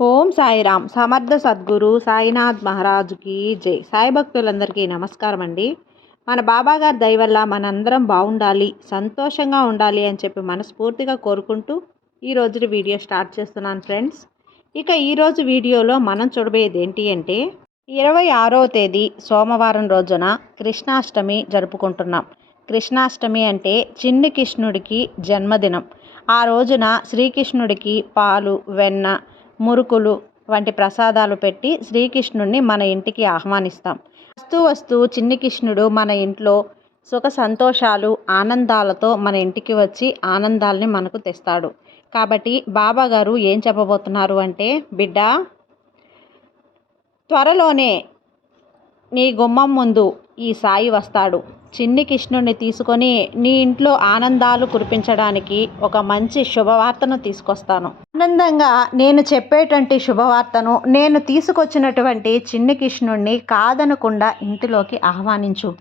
ఓం సాయిరామ్. సమర్థ సద్గురు సాయినాథ్ మహారాజుకి జై. సాయి భక్తులందరికీ నమస్కారం అండి మన బాబాగారి దయవల్ల మనందరం బాగుండాలి సంతోషంగా ఉండాలి అని చెప్పి మనస్ఫూర్తిగా కోరుకుంటూ ఈ రోజు వీడియో స్టార్ట్ చేస్తున్నాను ఫ్రెండ్స్. ఇక ఈరోజు వీడియోలో మనం చూడబోయేది ఏంటి అంటే ఇరవై ఆరవ తేదీ సోమవారం రోజున కృష్ణాష్టమి జరుపుకుంటున్నాం. కృష్ణాష్టమి అంటే చిన్ని కృష్ణుడికి జన్మదినం. ఆ రోజున శ్రీకృష్ణుడికి పాలు వెన్న మురుకులు వంటి ప్రసాదాలు పెట్టి శ్రీకృష్ణుడిని మన ఇంటికి ఆహ్వానిస్తాం. వస్తూ వస్తూ చిన్ని కృష్ణుడు మన ఇంట్లో సుఖ సంతోషాలు ఆనందాలతో మన ఇంటికి వచ్చి ఆనందాల్ని మనకు తెస్తాడు. కాబట్టి బాబా గారు ఏం చెప్పబోతున్నారు అంటే బిడ్డ త్వరలోనే నీ గుమ్మం ముందు ఈ సాయి వస్తాడు. చిన్ని కృష్ణుడిని తీసుకొని నీ ఇంట్లో ఆనందాలు కురిపించడానికి ఒక మంచి శుభవార్తను తీసుకొస్తాను. ఆనందంగా నేను చెప్పేటువంటి శుభవార్తను నేను తీసుకొచ్చినటువంటి చిన్ని కృష్ణుడిని కాదనకుండా ఇంటిలోకి ఆహ్వానించు.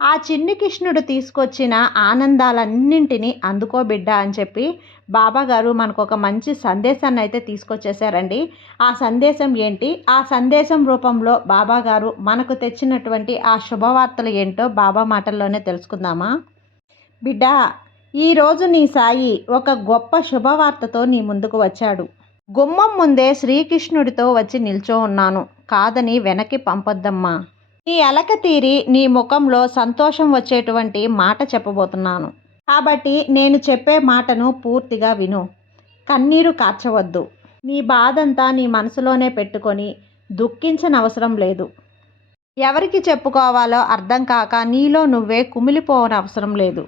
ఆ చిన్ని కృష్ణుడు తీసుకొచ్చిన ఆనందాలన్నింటినీ అందుకో బిడ్డ అని చెప్పి బాబాగారు మనకు ఒక మంచి సందేశాన్ని అయితే తీసుకొచ్చేసారండి ఆ సందేశం ఏంటి? ఆ సందేశం రూపంలో బాబాగారు మనకు తెచ్చినటువంటి ఆ శుభవార్తలు ఏంటో బాబా మాటల్లోనే తెలుసుకుందామా? బిడ్డ ఈరోజు నీ సాయి ఒక గొప్ప శుభవార్తతో నీ ముందుకు వచ్చాడు. గుమ్మం ముందే శ్రీకృష్ణుడితో వచ్చి నిల్చో ఉన్నాను. కాదని వెనక్కి పంపొద్దమ్మా. నీ అలక తీరి నీ ముఖంలో సంతోషం వచ్చేటువంటి మాట చెప్పబోతున్నాను. కాబట్టి నేను చెప్పే మాటను పూర్తిగా విను. కన్నీరు కార్చవద్దు. నీ బాధంతా నీ మనసులోనే పెట్టుకొని దుఃఖించనవసరం లేదు. ఎవరికి చెప్పుకోవాలో అర్థం కాక నీలో నువ్వే కుమిలిపోవనవసరం లేదు.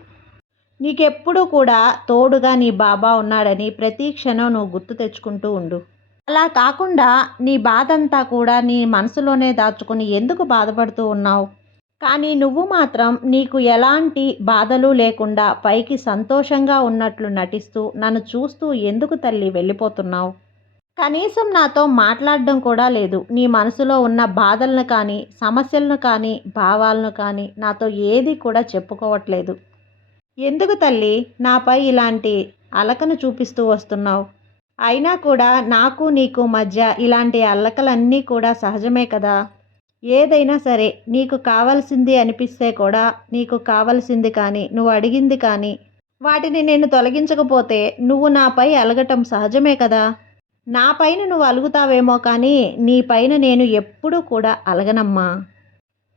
నీకెప్పుడు కూడా తోడుగా నీ బాబా ఉన్నాడని ప్రతి క్షణం నువ్వు గుర్తు తెచ్చుకుంటూ ఉండు. అలా కాకుండా నీ బాధంతా కూడా నీ మనసులోనే దాచుకుని ఎందుకు బాధపడుతూ ఉన్నావు? కానీ నువ్వు మాత్రం నీకు ఎలాంటి బాధలు లేకుండా పైకి సంతోషంగా ఉన్నట్లు నటిస్తూ నన్ను చూస్తూ ఎందుకు తల్లి వెళ్ళిపోతున్నావు? కనీసం నాతో మాట్లాడడం కూడా లేదు. నీ మనసులో ఉన్న బాధలను కానీ సమస్యలను కానీ భావాలను కానీ నాతో ఏది కూడా చెప్పుకోవట్లేదు. ఎందుకు తల్లి? నాపై ఇలాంటి అలకను చూపిస్తూ వస్తున్నావు. అయినా కూడా నాకు నీకు మధ్య ఇలాంటి అల్లకలన్నీ కూడా సహజమే కదా? ఏదైనా సరే నీకు కావలసింది అనిపిస్తే కూడా నీకు కావలసింది కానీ నువ్వు అడిగింది కానీ వాటిని నేను తొలగించకపోతే నువ్వు నాపై అలగటం సహజమే కదా? నా పైన నువ్వు అలుగుతావేమో కానీ నీ పైన నేను ఎప్పుడూ కూడా అలగనమ్మా.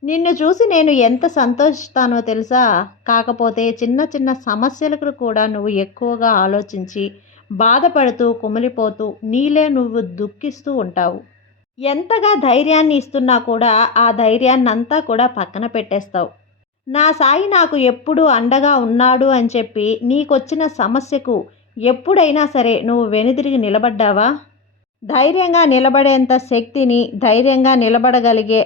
నిన్ను చూసి నేను ఎంత సంతోషిస్తానో తెలుసా? కాకపోతే చిన్న చిన్న సమస్యలకు కూడా నువ్వు ఎక్కువగా ఆలోచించి బాధపడుతూ కుమిలిపోతూ నీలే నువ్వు దుఃఖిస్తూ ఉంటావు. ఎంతగా ధైర్యాన్ని ఇస్తున్నా కూడా ఆ ధైర్యాన్నంతా కూడా పక్కన పెట్టేస్తావు. నా సాయి నాకు ఎప్పుడు అండగా ఉన్నాడు అని చెప్పి నీకొచ్చిన సమస్యకు ఎప్పుడైనా సరే నువ్వు వెనుదిరిగి నిలబడ్డావా? ధైర్యంగా నిలబడేంత శక్తిని ధైర్యంగా నిలబడగలిగే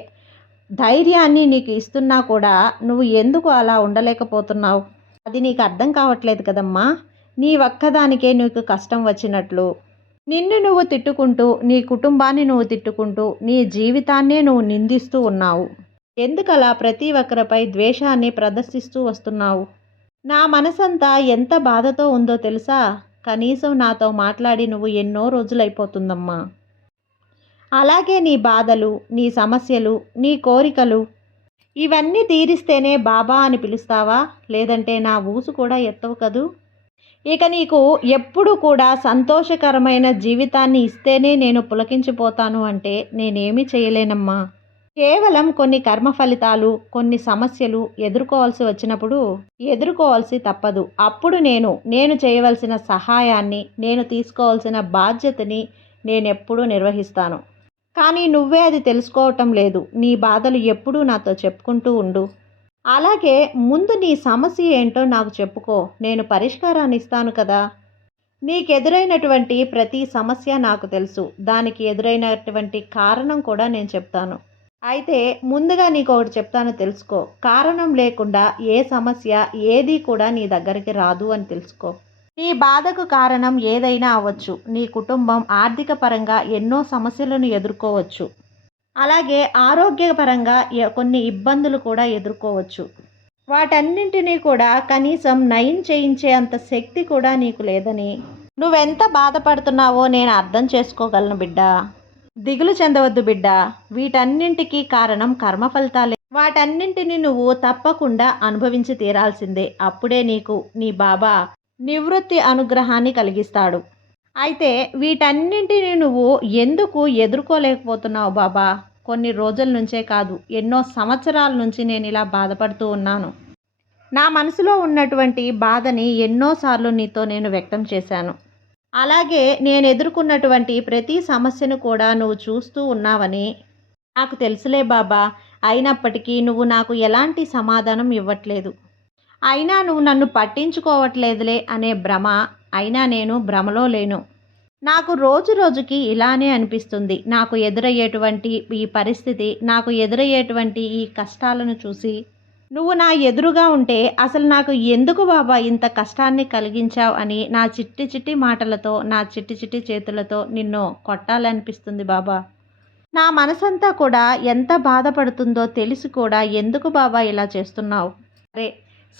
ధైర్యాన్ని నీకు ఇస్తున్నా కూడా నువ్వు ఎందుకు అలా ఉండలేకపోతున్నావు? అది నీకు అర్థం కావట్లేదు కదమ్మా. నీ ఒక్కదానికే నీకు కష్టం వచ్చినట్లు. నిన్ను నువ్వు తిట్టుకుంటూ నీ కుటుంబాన్ని నువ్వు తిట్టుకుంటూ నీ జీవితాన్నే నువ్వు నిందిస్తూ ఉన్నావు. ఎందుకలా ప్రతి ఒక్కరిపై ద్వేషాన్ని ప్రదర్శిస్తూ వస్తున్నావు? నా మనసంతా ఎంత బాధతో ఉందో తెలుసా? కనీసం నాతో మాట్లాడి నువ్వు ఎన్నో రోజులైపోతుందమ్మా. అలాగే నీ బాధలు నీ సమస్యలు నీ కోరికలు ఇవన్నీ తీరిస్తేనే బాబా అని పిలుస్తావా? లేదంటే నా ఊసు కూడా ఎత్తవు కదూ? ఇక నీకు ఎప్పుడు కూడా సంతోషకరమైన జీవితాన్ని ఇస్తేనే నేను పులకించిపోతాను అంటే నేనేమి చేయలేనమ్మా. కేవలం కొన్ని కర్మ ఫలితాలు కొన్ని సమస్యలు ఎదుర్కోవాల్సి వచ్చినప్పుడు ఎదుర్కోవాల్సి తప్పదు. అప్పుడు నేను నేను చేయవలసిన సహాయాన్ని నేను తీసుకోవాల్సిన బాధ్యతని నేనెప్పుడూ నిర్వహిస్తాను. కానీ నువ్వే అది తెలుసుకోవటం లేదు. నీ బాధలు ఎప్పుడూ నాతో చెప్పుకుంటూ ఉండు. అలాగే ముందు నీ సమస్య ఏంటో నాకు చెప్పుకో. నేను పరిష్కారాన్ని ఇస్తాను కదా. నీకు ఎదురైనటువంటి ప్రతి సమస్య నాకు తెలుసు. దానికి ఎదురైనటువంటి కారణం కూడా నేను చెప్తాను. అయితే ముందుగా నీకు ఒకటి చెప్తాను తెలుసుకో. కారణం లేకుండా ఏ సమస్య ఏది కూడా నీ దగ్గరికి రాదు అని తెలుసుకో. నీ బాధకు కారణం ఏదైనా అవ్వచ్చు. నీ కుటుంబం ఆర్థిక పరంగా ఎన్నో సమస్యలను ఎదుర్కోవచ్చు. అలాగే ఆరోగ్యపరంగా కొన్ని ఇబ్బందులు కూడా ఎదుర్కోవచ్చు. వాటన్నింటినీ కూడా కనీసం నయం చేయించే అంత శక్తి కూడా నీకు లేదని. నువ్వెంత బాధపడుతున్నావో నేను అర్థం చేసుకోగలను బిడ్డ. దిగులు చెందవద్దు బిడ్డ. వీటన్నింటికీ కారణం కర్మ ఫలితాలే. వాటన్నింటినీ నువ్వు తప్పకుండా అనుభవించి తీరాల్సిందే. అప్పుడే నీకు నీ బాబా నివృత్తి అనుగ్రహాన్ని కలిగిస్తాడు. అయితే వీటన్నింటిని నువ్వు ఎందుకు ఎదుర్కోలేకపోతున్నావు బాబా? కొన్ని రోజుల నుంచే కాదు ఎన్నో సంవత్సరాల నుంచి నేను ఇలా బాధపడుతూ ఉన్నాను. నా మనసులో ఉన్నటువంటి బాధని ఎన్నోసార్లు నీతో నేను వ్యక్తం చేశాను. అలాగే నేను ఎదుర్కొన్నటువంటి ప్రతి సమస్యను కూడా నువ్వు చూస్తూ ఉన్నావని నాకు తెలుసులే బాబా. అయినప్పటికీ నువ్వు నాకు ఎలాంటి సమాధానం ఇవ్వట్లేదు. అయినా నువ్వు నన్ను పట్టించుకోవట్లేదులే అనే భ్రమ అయినా నేను భ్రమలో లేను. నాకు రోజు రోజుకి ఇలానే అనిపిస్తుంది. నాకు ఎదురయ్యేటువంటి ఈ పరిస్థితి నాకు ఎదురయ్యేటువంటి ఈ కష్టాలను చూసి నువ్వు నా ఎదురుగా ఉంటే అసలు నాకు ఎందుకు బాబా ఇంత కష్టాన్ని కలిగించావు అని నా చిట్టి చిట్టి మాటలతో నా చిట్టి చిట్టి చేతులతో నిన్ను కొట్టాలనిపిస్తుంది బాబా. నా మనసంతా కూడా ఎంత బాధపడుతుందో తెలిసి కూడా ఎందుకు బాబా ఇలా చేస్తున్నావు? అరే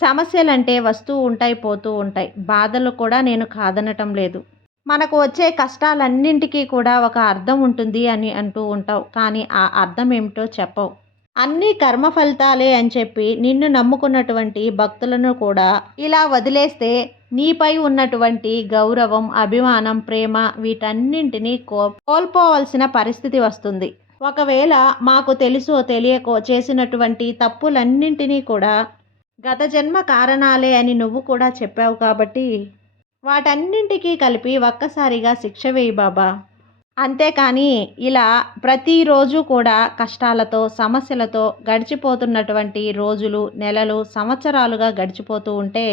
సమస్యలంటే వస్తూ ఉంటాయి పోతూ ఉంటాయి. బాధలు కూడా నేను కాదనటం లేదు. మనకు వచ్చే కష్టాలన్నింటికీ కూడా ఒక అర్థం ఉంటుంది అని అంటూ ఉంటావు. కానీ ఆ అర్థం ఏమిటో చెప్పవు. అన్నీ కర్మ ఫలితాలే అని చెప్పి నిన్ను నమ్ముకున్నటువంటి భక్తులను కూడా ఇలా వదిలేస్తే నీపై ఉన్నటువంటి గౌరవం అభిమానం ప్రేమ వీటన్నింటినీ కో కోల్పోవలసిన పరిస్థితి వస్తుంది. ఒకవేళ మాకు తెలుసో తెలియకో చేసినటువంటి తప్పులన్నింటినీ కూడా గత జన్మ కారణాలే అని నువ్వు కూడా చెప్పావు కాబట్టి వాటన్నింటికీ కలిపి ఒక్కసారిగా శిక్ష వేయి బాబా. అంతేకాని ఇలా ప్రతిరోజు కూడా కష్టాలతో సమస్యలతో గడిచిపోతున్నటువంటి రోజులు నెలలు సంవత్సరాలుగా గడిచిపోతూ ఉంటే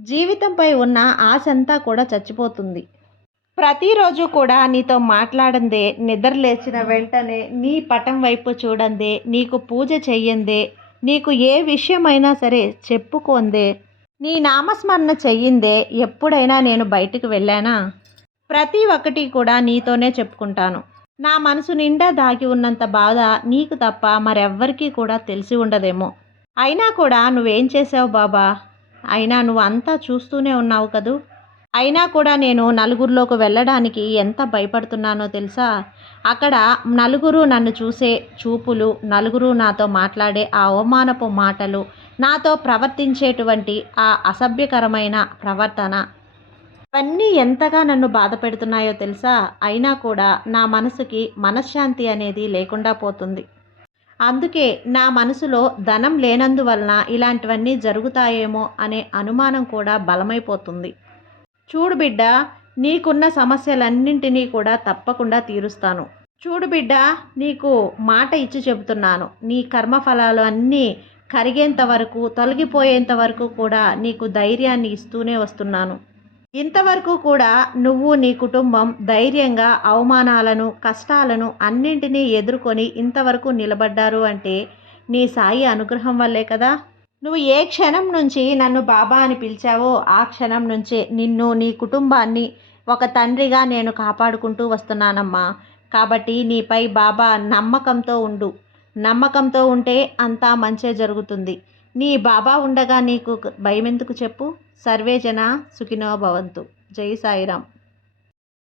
జీవితంపై ఉన్న ఆశ అంతా కూడా చచ్చిపోతుంది. ప్రతిరోజు కూడా నీతో మాట్లాడందే నిద్ర లేచిన వెంటనే నీ పటం వైపు చూడందే నీకు పూజ చెయ్యందే నీకు ఏ విషయమైనా సరే చెప్పుకోందే నీ నామస్మరణ చెయ్యిందే ఎప్పుడైనా నేను బయటికి వెళ్ళానా? ప్రతి ఒక్కటి కూడా నీతోనే చెప్పుకుంటాను. నా మనసు నిండా దాగి ఉన్నంత బాధ నీకు తప్ప మరెవ్వరికీ కూడా తెలిసి ఉండదేమో. అయినా కూడా నువ్వేం చేసావు బాబా? అయినా నువ్వు అంతా చూస్తూనే ఉన్నావు కదూ? అయినా కూడా నేను నలుగురిలోకి వెళ్ళడానికి ఎంత భయపడుతున్నానో తెలుసా? అక్కడ నలుగురు నన్ను చూసే చూపులు నలుగురు నాతో మాట్లాడే ఆ అవమానపు మాటలు నాతో ప్రవర్తించేటువంటి ఆ అసభ్యకరమైన ప్రవర్తన. అవన్నీ ఎంతగా నన్ను బాధ పెడుతున్నాయో తెలుసా? అయినా కూడా నా మనసుకి మనశ్శాంతి అనేది లేకుండా పోతుంది. అందుకే నా మనసులో ధనం లేనందువలన ఇలాంటివన్నీ జరుగుతాయేమో అనే అనుమానం కూడా బలమైపోతుంది. చూడు బిడ్డ నీకున్న సమస్యలన్నింటినీ కూడా తప్పకుండా తీరుస్తాను. చూడు బిడ్డ నీకు మాట ఇచ్చి చెబుతున్నాను. నీ కర్మఫలాలు అన్నీ కరిగేంత వరకు తొలగిపోయేంత వరకు కూడా నీకు ధైర్యాన్ని ఇస్తూనే వస్తున్నాను. ఇంతవరకు కూడా నువ్వు నీ కుటుంబం ధైర్యంగా అవమానాలను కష్టాలను అన్నింటినీ ఎదుర్కొని ఇంతవరకు నిలబడ్డారు అంటే నీ సాయి అనుగ్రహం వల్లే కదా? నువ్వు ఏ క్షణం నుంచి నన్ను బాబా అని పిలిచావో ఆ క్షణం నుంచే నిన్ను నీ కుటుంబాన్ని ఒక తండ్రిగా నేను కాపాడుకుంటూ వస్తున్నానమ్మా. కాబట్టి నీపై బాబా నమ్మకంతో ఉండు. నమ్మకంతో ఉంటే అంతా మంచే జరుగుతుంది. నీ బాబా ఉండగా నీకు భయమెందుకు చెప్పు? సర్వేజన సుఖినో భవంతు. జై సాయిరామ్.